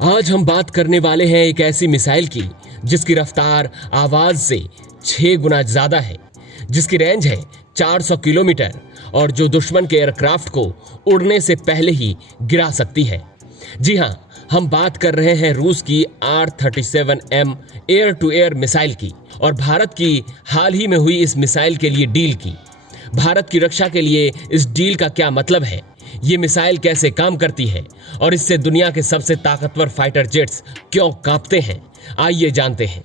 आज हम बात करने वाले हैं एक ऐसी मिसाइल की जिसकी रफ्तार आवाज से 6 गुना ज्यादा है, जिसकी रेंज है 400 किलोमीटर और जो दुश्मन के एयरक्राफ्ट को उड़ने से पहले ही गिरा सकती है। जी हां, हम बात कर रहे हैं रूस की R-37M air to air missile की और भारत की हाल ही में हुई इस मिसाइल के लिए डील की। भारत की रक्षा के लिए इस डील का क्या मतलब है, ये मिसाइल कैसे काम करती है और इससे दुनिया के सबसे ताकतवर फाइटर जेट्स क्यों कांपते हैं, आइए जानते हैं।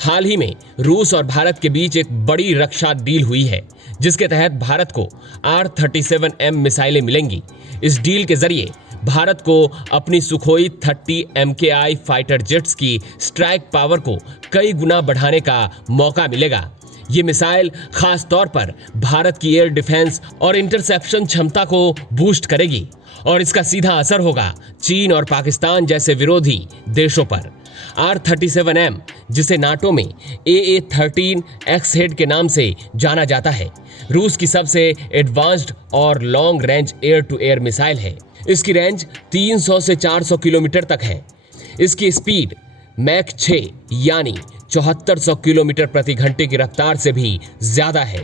हाल ही में रूस और भारत के बीच एक बड़ी रक्षा डील हुई है, जिसके तहत भारत को R-37M मिसाइलें मिलेंगी। इस डील के जरिए भारत को अपनी सुखोई 30 MKI फाइटर जेट्स की स्ट्राइक पावर को कई गुना बढ़ाने का मौका मिलेगा। ये मिसाइल खास तौर पर भारत की एयर डिफेंस और इंटरसेप्शन क्षमता को बूस्ट करेगी और इसका सीधा असर होगा चीन और पाकिस्तान जैसे विरोधी देशों पर। R-37M, जिसे नाटो में AA-13 X-हेड के नाम से जाना जाता है, रूस की सबसे एडवांस्ड और long range air to air missile है। इसकी रेंज 300 से 400 किलोमीटर तक है। इसकी स्पीड मैक 6 यानी 7400 किलोमीटर प्रति घंटे की रफ्तार से भी ज्यादा है।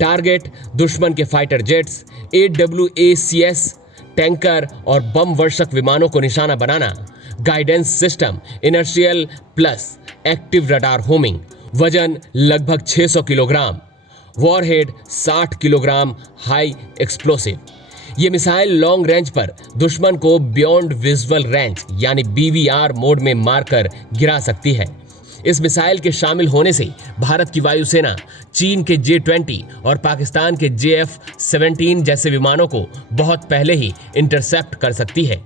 टारगेट दुश्मन के फाइटर जेट्स, AWACS, टैंकर और बम वर्षक विमानों को निशाना बनाना। Guidance system inertial plus active radar homing. वजन लगभग 600 kilogram. Warhead 60 kilogram high explosive. ये मिसाइल लॉन्ग रेंज पर दुश्मन को बियॉन्ड विजुअल रेंज यानी BVR मोड में मारकर गिरा सकती है। इस मिसाइल के शामिल होने से भारत की वायुसेना चीन के J-20 और पाकिस्तान के JF-17 जैसे विमानों को बहुत पहले ही इंटरसेप्ट कर सकती है।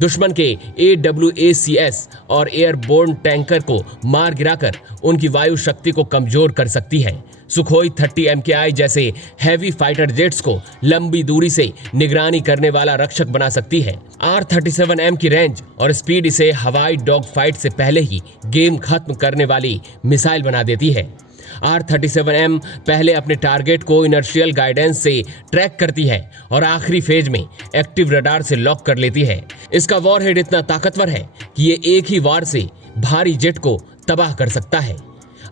दुश्मन के AWACS और एयरबोर्न टैंकर को मार गिराकर उनकी वायु शक्ति को कमजोर कर सकती है। सुखोई 30 MKI जैसे हैवी फाइटर जेट्स को लंबी दूरी से निगरानी करने वाला रक्षक बना सकती है। R-37M की रेंज और स्पीड इसे हवाई डॉग फाइट से पहले ही गेम खत्म करने वाली मिसाइल बना देती है। R-37M पहले अपने टारगेट को इनर्शियल गाइडेंस से ट्रैक करती है और आखिरी फेज में एक्टिव रडार से लॉक कर लेती है। इसका वॉरहेड इतना ताकतवर है कि ये एक ही वार से भारी जेट को तबाह कर सकता है।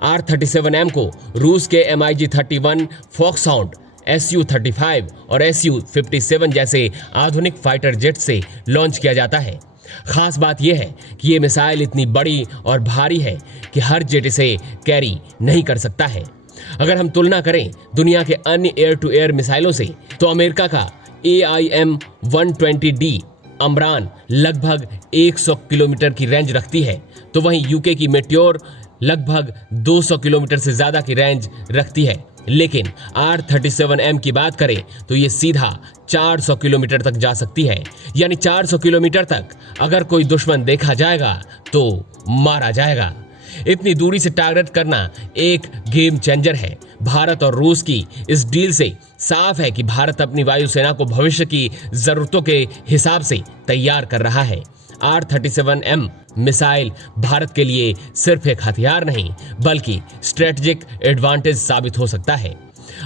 R-37M को रूस के MiG-31 फॉक्सहाउंड, Su-35 और Su-57 जैसे आधुनिक फाइटर जेट से लॉन्च किया जाता है। खास बात यह है कि ये मिसाइल इतनी बड़ी और भारी है कि हर जेट इसे कैरी नहीं कर सकता है। अगर हम तुलना करें दुनिया के अन्य एयर टू एयर मिसाइलों से, तो अमेरिका का AIM-120D अमरान लगभग 100 किलोमीटर की रेंज रखती है, तो वहीं यूके की मेट्योर लगभग 200 किलोमीटर से ज्यादा की रेंज रखती है। लेकिन R-37M की बात करें तो ये सीधा 400 किलोमीटर तक जा सकती है, यानी 400 किलोमीटर तक अगर कोई दुश्मन देखा जाएगा तो मारा जाएगा। इतनी दूरी से टारगेट करना एक गेम चेंजर है। भारत और रूस की इस डील से साफ है कि भारत अपनी वायुसेना को भविष्य की जरूरतों के हिसाब से तैयार कर रहा है। R-37M मिसाइल भारत के लिए सिर्फ एक हथियार नहीं बल्कि स्ट्रेटेजिक एडवांटेज साबित हो सकता है।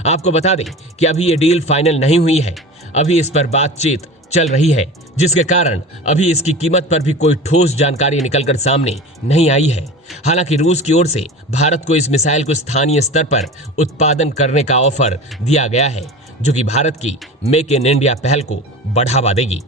आपको बता दें कि अभी ये डील फाइनल नहीं हुई है, अभी इस पर बातचीत चल रही है, जिसके कारण अभी इसकी कीमत पर भी कोई ठोस जानकारी निकलकर सामने नहीं आई है। हालांकि रूस की ओर से भारत को इस मिसाइल को स्थानीय स्तर पर उत्पादन करने का ऑफर दिया गया है, जो कि भारत की मेक इन इंडिया पहल को बढ़ावा देगी।